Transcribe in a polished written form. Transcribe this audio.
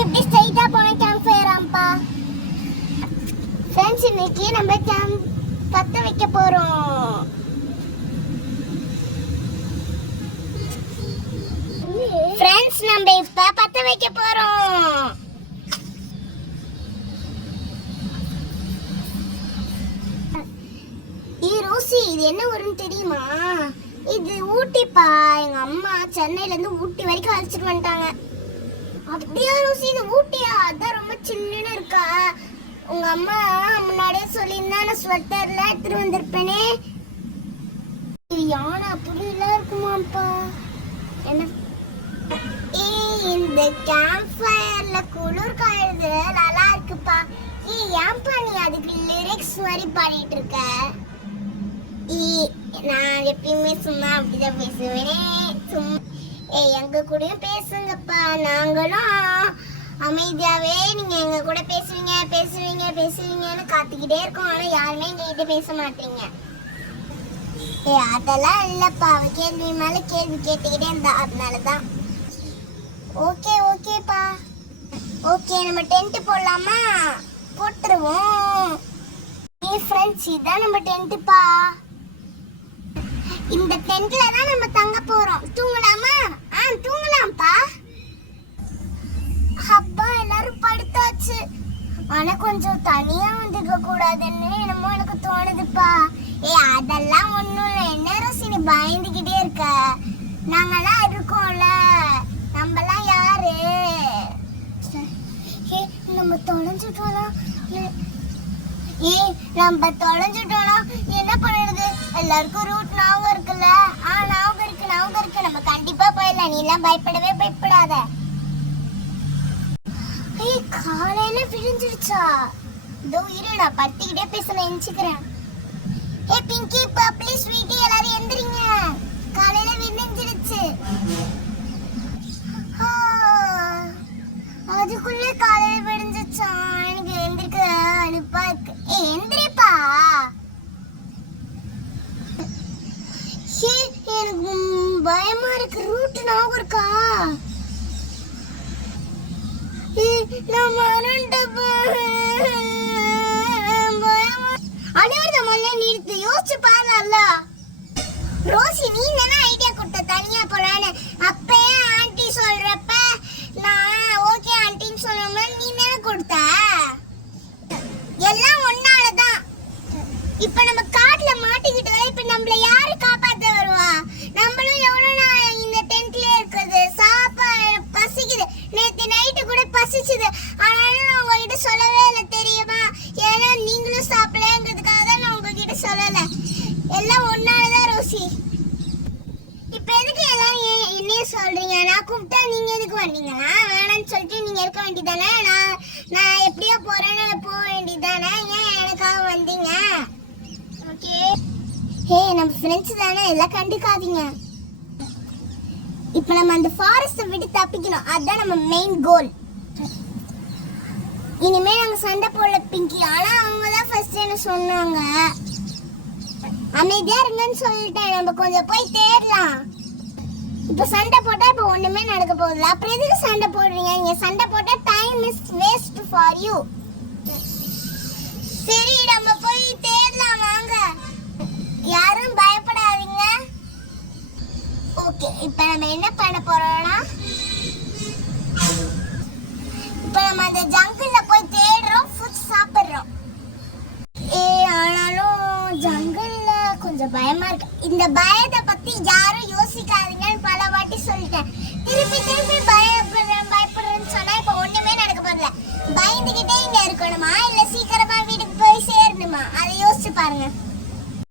இப்படி ஸ்ட்ரைட்டா போன கேம்ப் ஃபயராம்பா. ஃப்ரெண்ட்ஸ், இன்னைக்கு நம்ம கேம்ப் பத்த வைக்க போறோம். ஃப்ரெண்ட்ஸ், நம்ம இப்ப பத்த வைக்க போறோம். ரோசி, இது என்ன ஊருன்னு தெரியுமா? இது ஊட்டிப்பா. எங்க அம்மா சென்னையில இருந்து ஊட்டி வரைக்கும் அழைச்சிட்டு வந்துட்டாங்க. அப்படியா ரோசி, இது ஊட்டியா? அதான் ரொம்ப சில்லுன்னு இருக்கா. உங்க அம்மா முன்னாடியே சொல்லியிருந்தா நான் ஸ்வெட்டர்ல எடுத்துட்டு வந்திருப்பேனே. யானை அப்படிலாம் இருக்குமாப்பா? என்ன இந்த கேம்ப் ஃபயர்ல குளிர் காயுது, நல்லா இருக்குப்பா. ஏன்பா நீ அதுக்கு லிரிக்ஸ் மாதிரி பாடிட்டு இருக்க? நான் எப்பயுமே சும்மா அப்படிதான் பேசுவேனே. எங்க கூடயும் பேசுங்கப்பா. நாங்களும் அமைதியாவே நீங்க எங்க கூட பேசுவீங்க பேசுவீங்க பேசுவீங்கன்னு காத்துக்கிட்டே இருக்கோம். ஆனா யாருமே எங்ககிட்ட பேச மாட்டீங்க. அதெல்லாம் இல்லப்பா. அவ கேள்வி மேல கேள்வி கேட்டுக்கிட்டே இருந்தா, அதனாலதான். ஓகே ஓகேப்பா. ஓகே, நம்ம டென்ட் போடலாமா? போட்டுருவோம். ஃப்ரெண்ட்ஸ், இதான் நம்ம டென்ட்டுப்பா. இந்த டென்ட்ல தான் நம்ம தங்க போறோம். தூங்கலாமா? தூங்கலாம்ப்பா. அப்பா, எல்லாரும் படுத்தாச்சு. ஆனா கொஞ்சம் தனியா வந்துக்க கூடாதுன்னு என்னமோ எனக்கு தோணுதுப்பா. அதெல்லாம் ஒண்ணும் இல்லை. என்ன ரோசி நீ பயந்துகிட்டே இருக்க? நாங்கெல்லாம் இருக்கோம்ல. நம்மலாம் யாரு? நம்ம தொலைஞ்சிட்டோம்னா நம்ம தொலைஞ்சிட்டோம்னா என்ன பண்ணுறது? எல்லாருக்கும் ரூட் ஞாபகம் இருக்குல்ல? ஞாபகம் இருக்கு. நம்ம கண்டிப்பா போயிடலாம். நீ எல்லாம் பயப்படாத. காலையில விழுந்துருச்சா? இதோ இரு, நான் பத்திக்கிட்டே பேச நினைச்சுக்கிறேன். பிங்கி பப்ளி ஸ்வீட்டி எல்லாரும் எந்திரிங்க. காலையில விழுந்துருச்சு. அதுக்குள்ளே காலையில விழுந்துச்சா? எனக்கு எந்திரிக்க அலுப்பா இருக்கு. எந்திரிப்பா. எனக்கு பயமா இருக்கு. ரூட் ஞாபகம் இருக்கா? நான் மறந்துட்டப்பா. பயமா. அனைவரத முதல்ல நிறுத்து. யோசிச்சு பாருல. ரோசி, நீ தானே ஐடியா கொடுத்த தனியா போலான்னு. அப்பயே ஆண்டி சொல்றப்ப நான் ஓகே ஆண்டின்னு சொன்னோம்னா நீ தானே கொடுத்த. எல்லாம் ஒன்னாலதான். இப்ப நம்ம காட்டுல மாட்டிக்கிட்டோம். இப்ப நம்மள யாரு காப்பாத்த வருவா? நம்மளும் எவ்வளவு நான் இந்த டென்ட்ல இருக்குது. சாப்பாடு பசிக்குது. நேத்து நைட்டு கூட பசிச்சுது. ஆனாலும் நான் உங்ககிட்ட சொல்லவே இல்லை, தெரியுமா? ஏன்னா நீங்களும் சாப்பிடலங்கிறதுக்காக தான் நான் உங்ககிட்ட சொல்லல. எல்லாம் ஒன்னாலதான் ரோசி. இப்ப எதுக்கு எல்லாரும் என்னைய சொல்றீங்க? நான் கூப்பிட்டா நீங்க எதுக்கு வந்தீங்களா? வேணாம்னு சொல்லிட்டு நீங்க இருக்க வேண்டியதானே? நான் எப்படியோ போறேன்னு போக வேண்டியதானே? ஏன் எனக்காக வந்தீங்க? ஓகே, நம்ம ஃப்ரெண்ட்ஸ் தானே, எல்லாம் கண்டுக்காதீங்க. இப்ப நம்ம அந்த ஃபாரஸ்ட்டை விட்டு தப்பிக்கணும். அதுதான் நம்ம மெயின் கோல். இனிமே நாங்க சண்டை போடல பிங்கி. ஆனா அவங்க தான் ஃபர்ஸ்ட் என்ன சொன்னாங்க. அமைதியா இருங்கன்னு சொல்லிட்டேன். நம்ம கொஞ்சம் போய் தேடலாம். இப்ப சண்டை போட்டா இப்ப ஒண்ணுமே நடக்க போகுது. அப்புறம் எதுக்கு சண்டை போடுறீங்க? நீங்க சண்டை போட்டா time is waste for you. சரி, நம்ம போய் தேடலாம் வாங்க. யாரும் பயப்படாதீங்க. ஓகே, இப்ப நம்ம என்ன பண்ண போறோம்னா, இப்ப நம்ம அந்த ஜங்கிள்ல போய் தேடுறோம், ஃபுட் சாப்பிடுறோம். ஆனாலும் ஜங்கிள்ல கொஞ்சம் பயமா இருக்கு. இந்த பயத்தை பத்தி யாரும் யோசிக்காதீங்கன்னு பல வாட்டி சொல்லிட்டேன். திருப்பி பயப்படுறேன்னு சொன்னா இப்ப ஒண்ணுமே நடக்க போறதில்ல. பயந்துகிட்டே இங்க இருக்கணுமா இல்ல சீக்கிரமா வீட்டுக்கு போய் சேரணுமா? அதை யோசிச்சு பாருங்க.